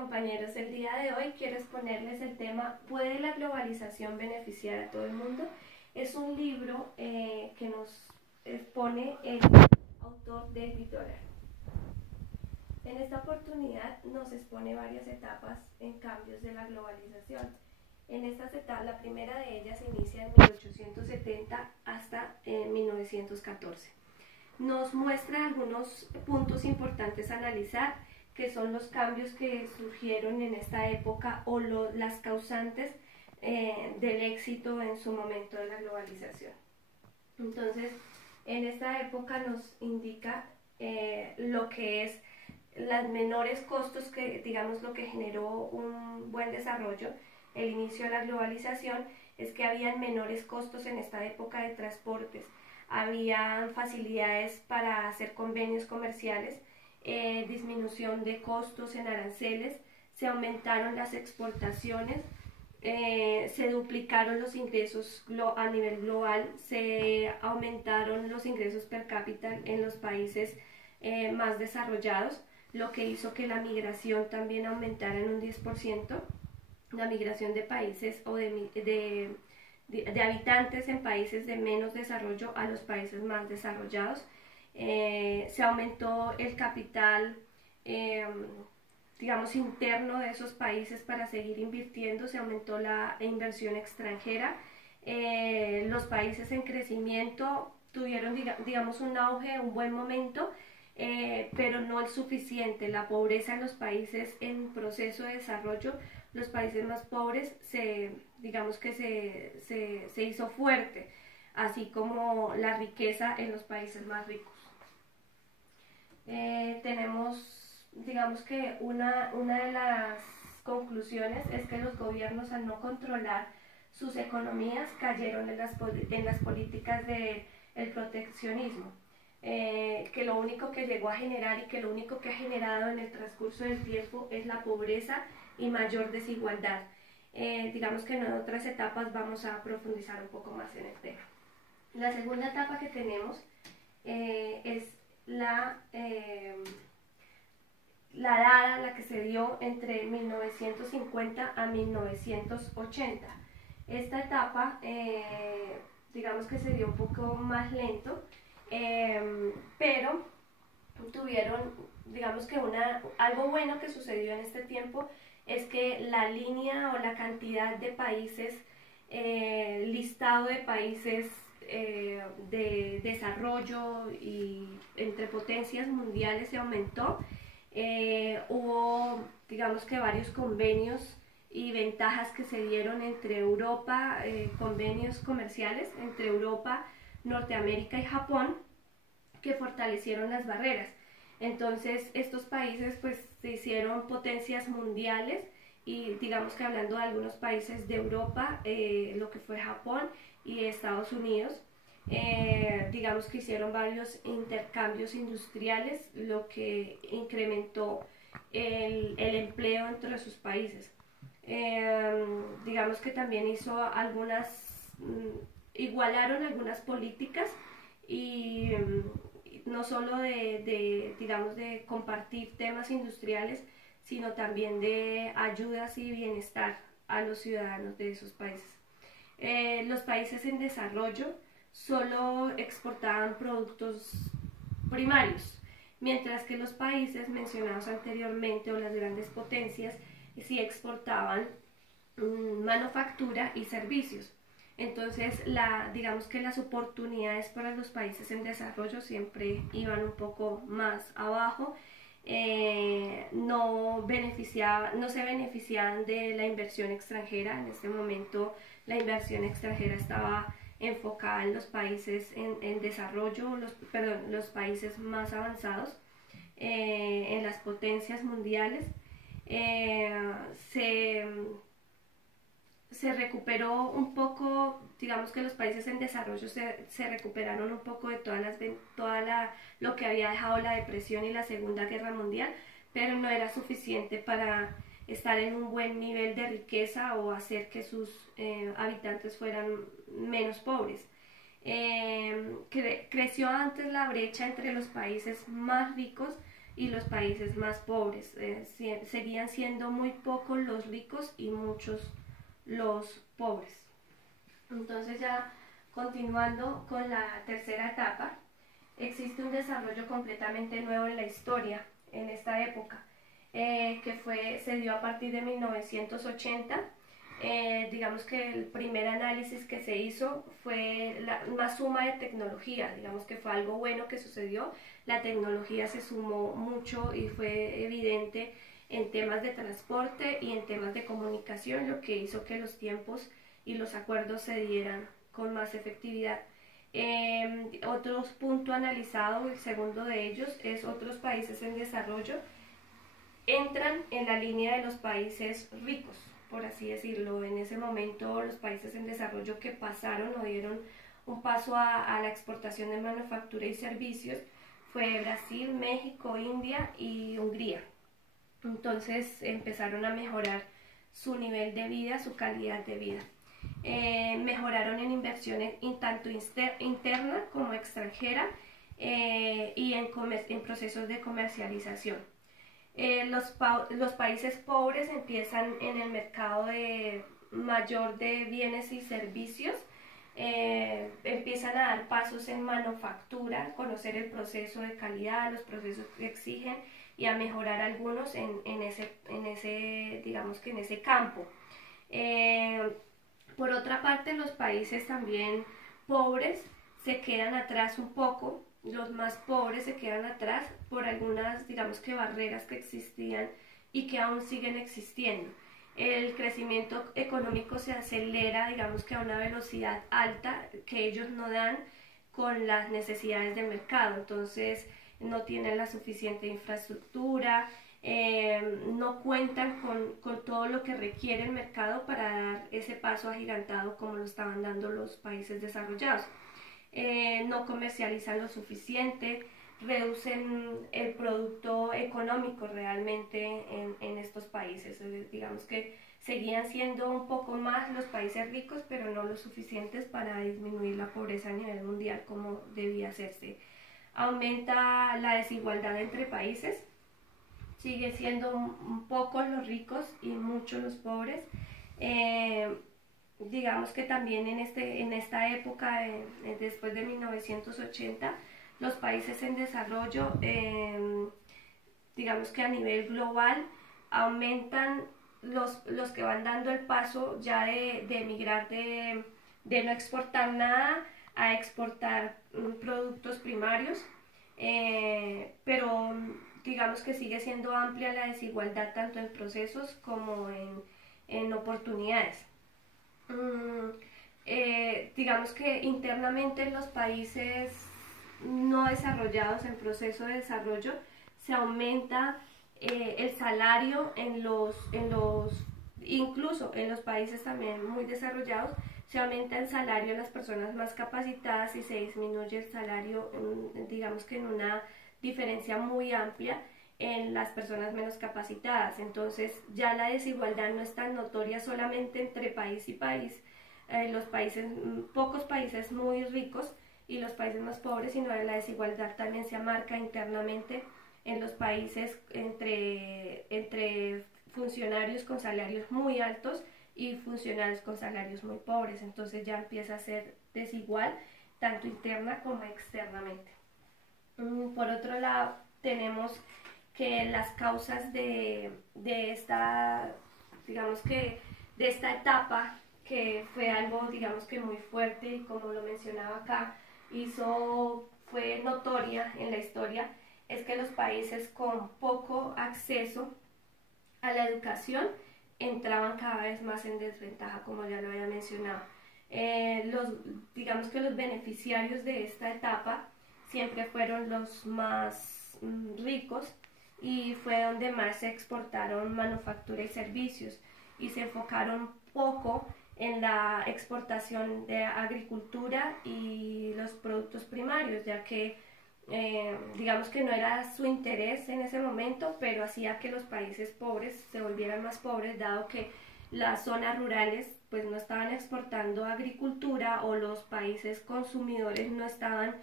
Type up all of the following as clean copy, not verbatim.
compañeros, el día de hoy quiero exponerles el tema ¿Puede la globalización beneficiar a todo el mundo? Es un libro que nos expone el autor David Dollar. En esta oportunidad nos expone varias etapas en cambios de la globalización. En estas etapas, la primera de ellas inicia en 1870 hasta 1914. Nos muestra algunos puntos importantes a analizar, que son los cambios que surgieron en esta época o las causantes del éxito en su momento de la globalización. Entonces, en esta época nos indica lo que es los menores costos, que digamos lo que generó un buen desarrollo, el inicio de la globalización, es que habían menores costos en esta época de transportes, habían facilidades para hacer convenios comerciales, disminución de costos en aranceles, se aumentaron las exportaciones, se duplicaron los ingresos a nivel global, se aumentaron los ingresos per cápita en los países más desarrollados, lo que hizo que la migración también aumentara en un 10%, la migración de países o de habitantes en países de menos desarrollo a los países más desarrollados. Se aumentó el capital, digamos, interno de esos países para seguir invirtiendo, se aumentó la inversión extranjera. Los países en crecimiento tuvieron, digamos, un auge, un buen momento, pero no el suficiente. La pobreza en los países en proceso de desarrollo, los países más pobres, digamos que se hizo fuerte, así como la riqueza en los países más ricos. Tenemos, digamos que una de las conclusiones es que los gobiernos, al no controlar sus economías, cayeron en las políticas del proteccionismo, que lo único que llegó a generar y que lo único que ha generado en el transcurso del tiempo es la pobreza y mayor desigualdad. Digamos que en otras etapas vamos a profundizar un poco más en el tema. La segunda etapa que tenemos es la que se dio entre 1950 a 1980. Esta etapa, digamos que se dio un poco más lento, pero tuvieron, digamos que algo bueno que sucedió en este tiempo es que la línea o la cantidad de países, listado de países de desarrollo y entre potencias mundiales se aumentó. Hubo, digamos que varios convenios y ventajas que se dieron entre Europa, convenios comerciales entre Europa, Norteamérica y Japón, que fortalecieron las barreras. Entonces estos países pues se hicieron potencias mundiales, y digamos que hablando de algunos países de Europa, lo que fue Japón y Estados Unidos, digamos que hicieron varios intercambios industriales, lo que incrementó el empleo entre sus países. Digamos que también hizo igualaron algunas políticas, y no solo digamos, de compartir temas industriales, sino también de ayudas y bienestar a los ciudadanos de esos países. Los países en desarrollo solo exportaban productos primarios, mientras que los países mencionados anteriormente o las grandes potencias sí exportaban manufactura y servicios. Entonces, digamos que las oportunidades para los países en desarrollo siempre iban un poco más abajo. No se beneficiaban de la inversión extranjera. En este momento la inversión extranjera estaba enfocada en los países en desarrollo, los países más avanzados, en las potencias mundiales. Se recuperó un poco, digamos que los países en desarrollo se recuperaron un poco de lo que había dejado la depresión y la Segunda Guerra Mundial, pero no era suficiente para estar en un buen nivel de riqueza o hacer que sus habitantes fueran menos pobres. Creció antes la brecha entre los países más ricos y los países más pobres. Seguían siendo muy pocos los ricos y muchos los pobres. Entonces ya continuando con la tercera etapa, existe un desarrollo completamente nuevo en la historia en esta época, se dio a partir de 1980. Digamos que el primer análisis que se hizo fue una suma de tecnología, digamos que fue algo bueno que sucedió, la tecnología se sumó mucho y fue evidente en temas de transporte y en temas de comunicación, lo que hizo que los tiempos y los acuerdos se dieran con más efectividad. Otro punto analizado, el segundo de ellos, es otros países en desarrollo entran en la línea de los países ricos, por así decirlo. En ese momento los países en desarrollo que pasaron o dieron un paso a la exportación de manufactura y servicios fue Brasil, México, India y Hungría. Entonces empezaron a mejorar su nivel de vida, su calidad de vida. Mejoraron en inversiones tanto interna como extranjera y en procesos de comercialización. Los países pobres empiezan en el mercado mayor de bienes y servicios, empiezan a dar pasos en manufactura, conocer el proceso de calidad, los procesos que exigen y a mejorar algunos digamos que en ese campo. Por otra parte, los países también pobres se quedan atrás un poco, los más pobres se quedan atrás por algunas, digamos que barreras que existían y que aún siguen existiendo. El crecimiento económico se acelera, digamos que a una velocidad alta que ellos no dan con las necesidades del mercado, entonces no tienen la suficiente infraestructura, no cuentan con todo lo que requiere el mercado para dar ese paso agigantado como lo estaban dando los países desarrollados. No comercializan lo suficiente, reducen el producto económico realmente en estos países. Digamos que seguían siendo un poco más los países ricos, pero no lo suficientes para disminuir la pobreza a nivel mundial como debía hacerse. Aumenta la desigualdad entre países, sigue siendo un poco los ricos y muchos los pobres. Digamos que también en esta época, después de 1980, los países en desarrollo, digamos que a nivel global, aumentan los que van dando el paso ya de emigrar de no exportar nada a exportar productos primarios, pero digamos que sigue siendo amplia la desigualdad tanto en procesos como en oportunidades. Digamos que internamente en los países no desarrollados, en proceso de desarrollo, se aumenta el salario incluso en los países también muy desarrollados, se aumenta el salario de las personas más capacitadas y se disminuye el salario, digamos que en una diferencia muy amplia en las personas menos capacitadas. Entonces ya la desigualdad no es tan notoria solamente entre país y país, pocos países muy ricos y los países más pobres, sino la desigualdad también se marca internamente en los países entre funcionarios con salarios muy altos y funcionarios con salarios muy pobres. Entonces ya empieza a ser desigual tanto interna como externamente. Por otro lado, tenemos que las causas de esta, digamos que de esta etapa, que fue algo, digamos que muy fuerte y como lo mencionaba acá, fue notoria en la historia, es que los países con poco acceso a la educación entraban cada vez más en desventaja, como ya lo había mencionado. Digamos que los beneficiarios de esta etapa siempre fueron los más ricos y fue donde más se exportaron manufactura y servicios y se enfocaron poco en la exportación de agricultura y los productos primarios, ya que digamos que no era su interés en ese momento, pero hacía que los países pobres se volvieran más pobres, dado que las zonas rurales pues no estaban exportando agricultura o los países consumidores no estaban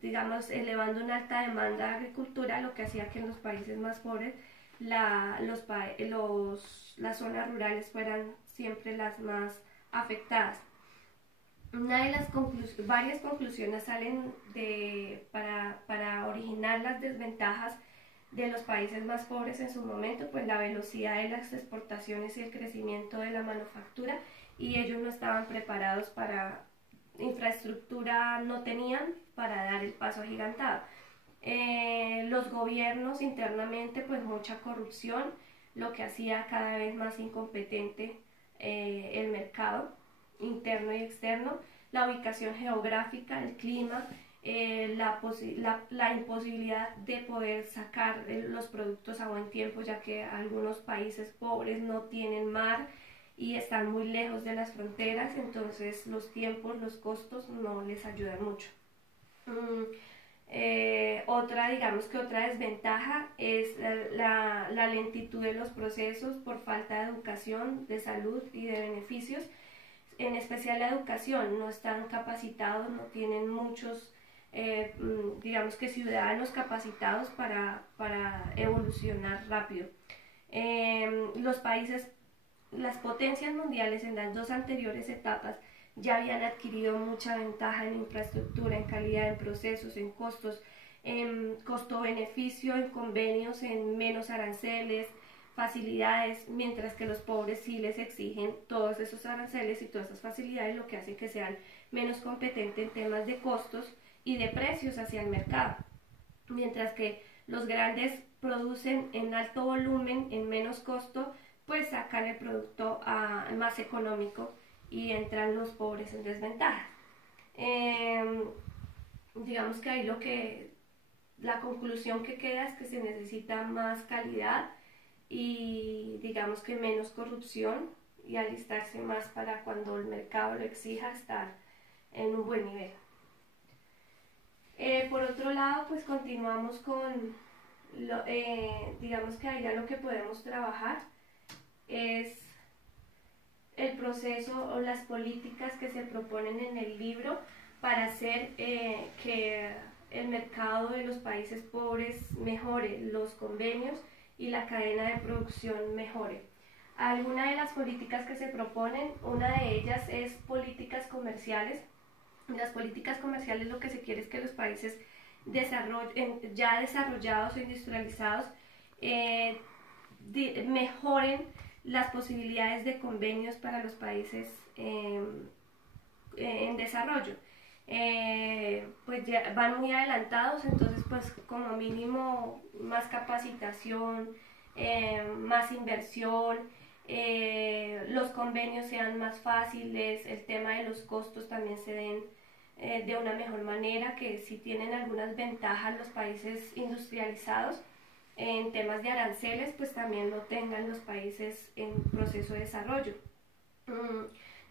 digamos, elevando una alta demanda de agricultura, lo que hacía que en los países más pobres las zonas rurales fueran siempre las más afectadas. Una de las varias conclusiones salen para originar las desventajas de los países más pobres en su momento, pues la velocidad de las exportaciones y el crecimiento de la manufactura, y ellos no estaban preparados para infraestructura, no tenían para dar el paso agigantado. Los gobiernos internamente, pues mucha corrupción, lo que hacía cada vez más incompetente el mercado interno y externo, la ubicación geográfica, el clima, la imposibilidad de poder sacar los productos a buen tiempo, ya que algunos países pobres no tienen mar y están muy lejos de las fronteras, entonces los tiempos, los costos no les ayudan mucho. Otra desventaja es la lentitud de los procesos por falta de educación, de salud y de beneficios. En especial la educación, no están capacitados, no tienen muchos, digamos que ciudadanos capacitados para evolucionar rápido. Las potencias mundiales en las dos anteriores etapas ya habían adquirido mucha ventaja en infraestructura, en calidad, en procesos, en costos, en costo-beneficio, en convenios, en menos aranceles, facilidades, mientras que los pobres sí les exigen todos esos aranceles y todas esas facilidades, lo que hace que sean menos competentes en temas de costos y de precios hacia el mercado. Mientras que los grandes producen en alto volumen, en menos costo, pues sacan el producto más económico y entran los pobres en desventaja. Digamos que ahí la conclusión que queda es que se necesita más calidad y digamos que menos corrupción y alistarse más para cuando el mercado lo exija estar en un buen nivel. Por otro lado, pues continuamos con, digamos que ahí ya lo que podemos trabajar es el proceso o las políticas que se proponen en el libro para hacer que el mercado de los países pobres mejore, los convenios y la cadena de producción mejore. Algunas de las políticas que se proponen, una de ellas es políticas comerciales. Las políticas comerciales lo que se quiere es que los países ya desarrollados o industrializados mejoren las posibilidades de convenios para los países en desarrollo. Pues ya van muy adelantados, entonces pues como mínimo más capacitación, más inversión, los convenios sean más fáciles, el tema de los costos también se den de una mejor manera, que si tienen algunas ventajas los países industrializados en temas de aranceles, pues también lo tengan los países en proceso de desarrollo.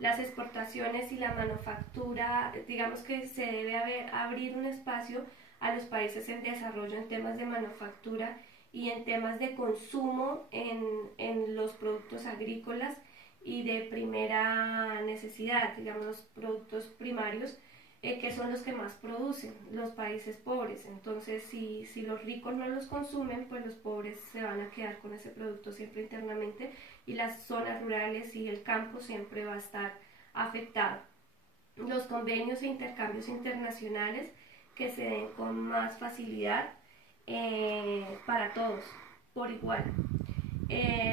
Las exportaciones y la manufactura, digamos que se debe abrir un espacio a los países en desarrollo en temas de manufactura y en temas de consumo en los productos agrícolas y de primera necesidad, digamos los productos primarios, que son los que más producen los países pobres. Entonces si los ricos no los consumen, pues los pobres se van a quedar con ese producto siempre internamente y las zonas rurales y el campo siempre va a estar afectado. Los convenios e intercambios internacionales que se den con más facilidad para todos, por igual.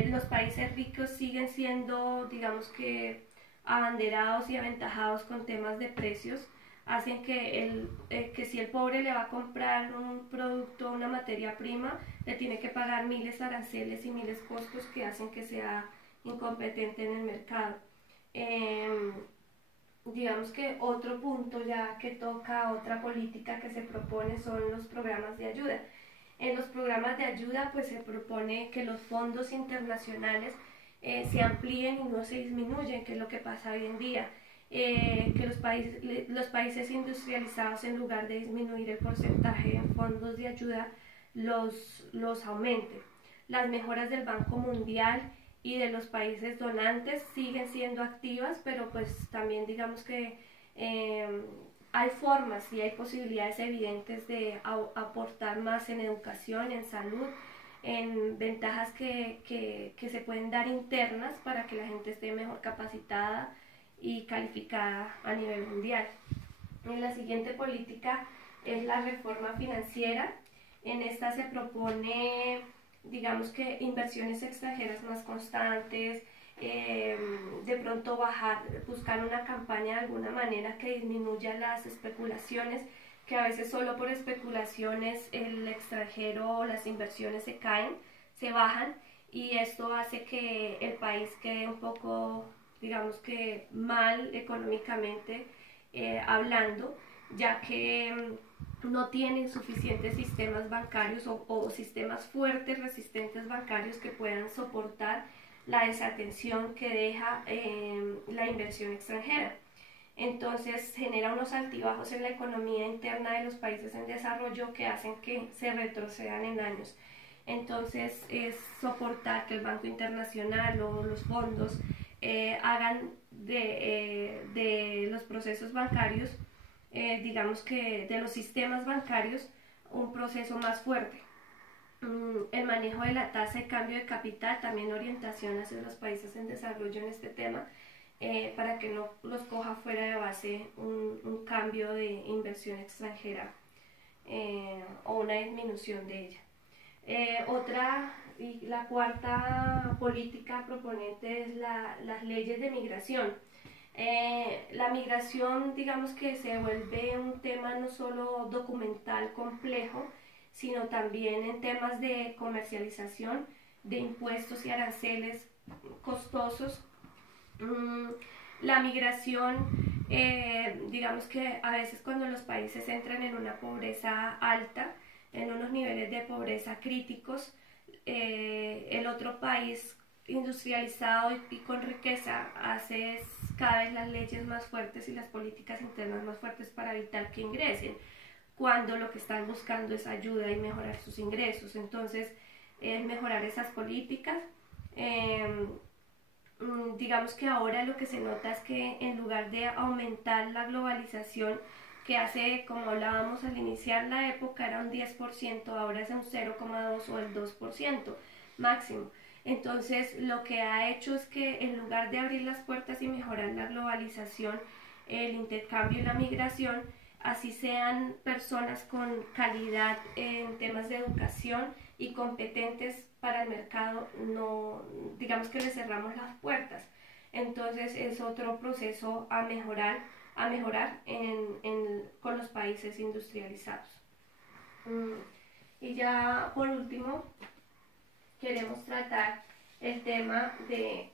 Los países ricos siguen siendo, digamos que, abanderados y aventajados con temas de precios, hacen que si el pobre le va a comprar un producto, una materia prima, le tiene que pagar miles de aranceles y miles de costos que hacen que sea incompetente en el mercado. Digamos que otro punto ya que toca otra política que se propone son los programas de ayuda. En los programas de ayuda pues se propone que los fondos internacionales se amplíen y no se disminuyen, que es lo que pasa hoy en día. Que los países industrializados, en lugar de disminuir el porcentaje en fondos de ayuda, los aumenten. Las mejoras del Banco Mundial y de los países donantes siguen siendo activas, pero pues también digamos que hay formas y hay posibilidades evidentes de aportar más en educación, en salud, en ventajas que se pueden dar internas para que la gente esté mejor capacitada y calificada a nivel mundial. La siguiente política es la reforma financiera. En esta se propone, digamos que inversiones extranjeras más constantes, de pronto buscar una campaña de alguna manera que disminuya las especulaciones, que a veces solo por especulaciones el extranjero o las inversiones se caen, se bajan, y esto hace que el país quede un poco, digamos que mal económicamente hablando, ya que no tienen suficientes sistemas bancarios o sistemas fuertes, resistentes bancarios que puedan soportar la desatención que deja la inversión extranjera. Entonces genera unos altibajos en la economía interna de los países en desarrollo que hacen que se retrocedan en años. Entonces es soportar que el Banco Internacional o los fondos hagan de los procesos bancarios, digamos que de los sistemas bancarios, un proceso más fuerte. El manejo de la tasa de cambio de capital, también orientación hacia los países en desarrollo en este tema, para que no los coja fuera de base un cambio de inversión extranjera o una disminución de ella. La cuarta política proponente es las leyes de migración. La migración, digamos que se vuelve un tema no solo documental complejo, sino también en temas de comercialización, de impuestos y aranceles costosos. La migración, digamos que a veces cuando los países entran en una pobreza alta, en unos niveles de pobreza críticos, el otro país industrializado y con riqueza hace cada vez las leyes más fuertes y las políticas internas más fuertes para evitar que ingresen, cuando lo que están buscando es ayuda y mejorar sus ingresos. Entonces, mejorar esas políticas. Digamos que ahora lo que se nota es que en lugar de aumentar la globalización, que hace, como hablábamos al iniciar la época, era un 10%, ahora es un 0,2 o el 2% máximo. Entonces, lo que ha hecho es que en lugar de abrir las puertas y mejorar la globalización, el intercambio y la migración, así sean personas con calidad en temas de educación y competentes para el mercado, no, digamos que le cerramos las puertas. Entonces es otro proceso a mejorar con los países industrializados. Y ya por último queremos tratar el tema que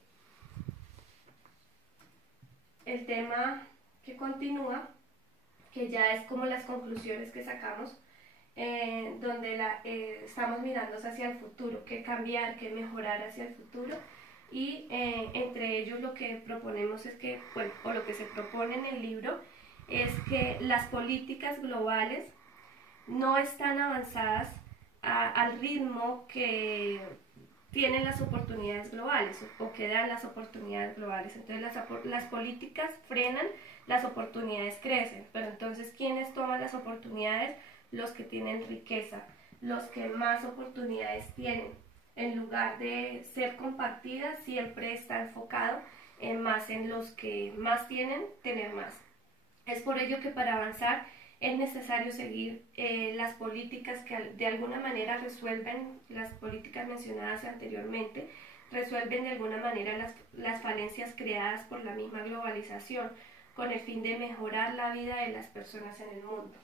continúa, que ya es como las conclusiones que sacamos, donde estamos mirando hacia el futuro, qué cambiar, qué mejorar hacia el futuro, y entre ellos lo que proponemos es que, bueno, o lo que se propone en el libro, es que las políticas globales no están avanzadas al ritmo que tienen las oportunidades globales o que dan las oportunidades globales. Entonces las políticas frenan, las oportunidades crecen, pero entonces ¿quiénes toman las oportunidades? Los que tienen riqueza, los que más oportunidades tienen. En lugar de ser compartidas, siempre está enfocado más en los que más tienen, tener más. Es por ello que para avanzar es necesario seguir las políticas que de alguna manera resuelven, las políticas mencionadas anteriormente, resuelven de alguna manera las falencias creadas por la misma globalización, con el fin de mejorar la vida de las personas en el mundo.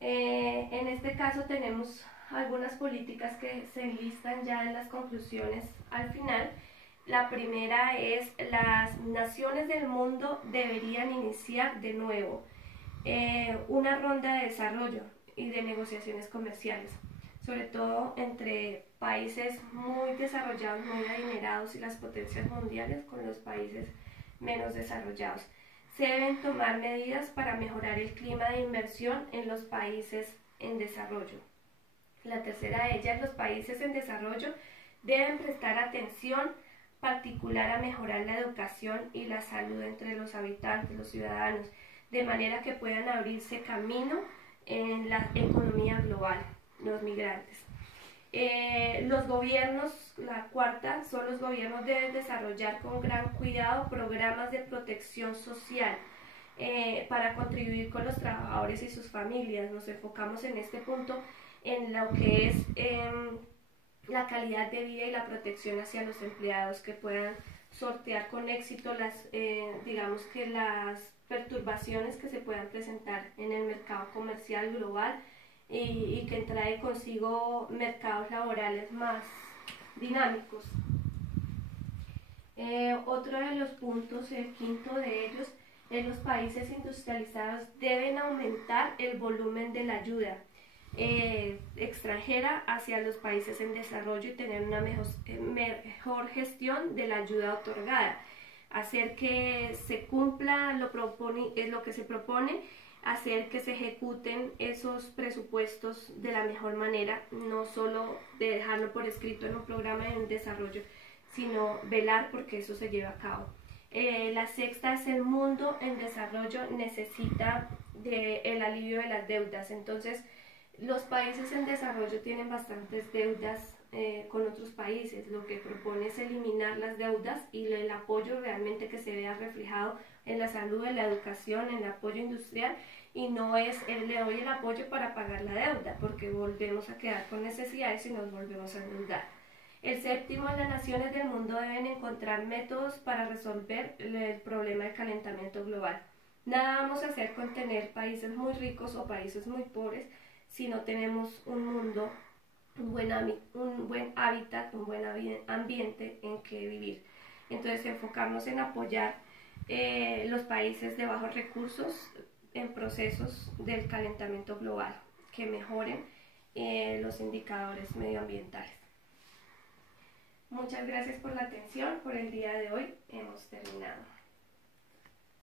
En este caso tenemos algunas políticas que se enlistan ya en las conclusiones al final. La primera es: las naciones del mundo deberían iniciar de nuevo una ronda de desarrollo y de negociaciones comerciales, sobre todo entre países muy desarrollados, muy adinerados y las potencias mundiales con los países menos desarrollados. Se deben tomar medidas para mejorar el clima de inversión en los países en desarrollo. La tercera de ellas: los países en desarrollo deben prestar atención particular a mejorar la educación y la salud entre los habitantes, los ciudadanos. de manera que puedan abrirse camino en la economía global, los migrantes. Los gobiernos, la cuarta, son los gobiernos deben desarrollar con gran cuidado programas de protección social para contribuir con los trabajadores y sus familias. Nos enfocamos en este punto en lo que es la calidad de vida y la protección hacia los empleados, que puedan sortear con éxito las, digamos que las perturbaciones que se puedan presentar en el mercado comercial global y que trae consigo mercados laborales más dinámicos. Otro de los puntos, el quinto de ellos, en los países industrializados deben aumentar el volumen de la ayuda extranjera hacia los países en desarrollo y tener una mejor gestión de la ayuda otorgada, hacer que se cumpla lo que se propone, hacer que se ejecuten esos presupuestos de la mejor manera, no solo de dejarlo por escrito en un programa de desarrollo, sino velar porque eso se lleve a cabo. La sexta es el mundo en desarrollo necesita el alivio de las deudas. Entonces, los países en desarrollo tienen bastantes deudas con otros países. Lo que propone es eliminar las deudas y el apoyo realmente que se vea reflejado en la salud, en la educación, en el apoyo industrial, y no es le doy el apoyo para pagar la deuda, porque volvemos a quedar con necesidades y nos volvemos a endeudar. El séptimo, las naciones del mundo deben encontrar métodos para resolver el problema del calentamiento global. Nada vamos a hacer con tener países muy ricos o países muy pobres si no tenemos un mundo, un buen hábitat, un buen ambiente en que vivir. Entonces, enfocarnos en apoyar los países de bajos recursos en procesos del calentamiento global, que mejoren los indicadores medioambientales. Muchas gracias por la atención. Por el día de hoy hemos terminado.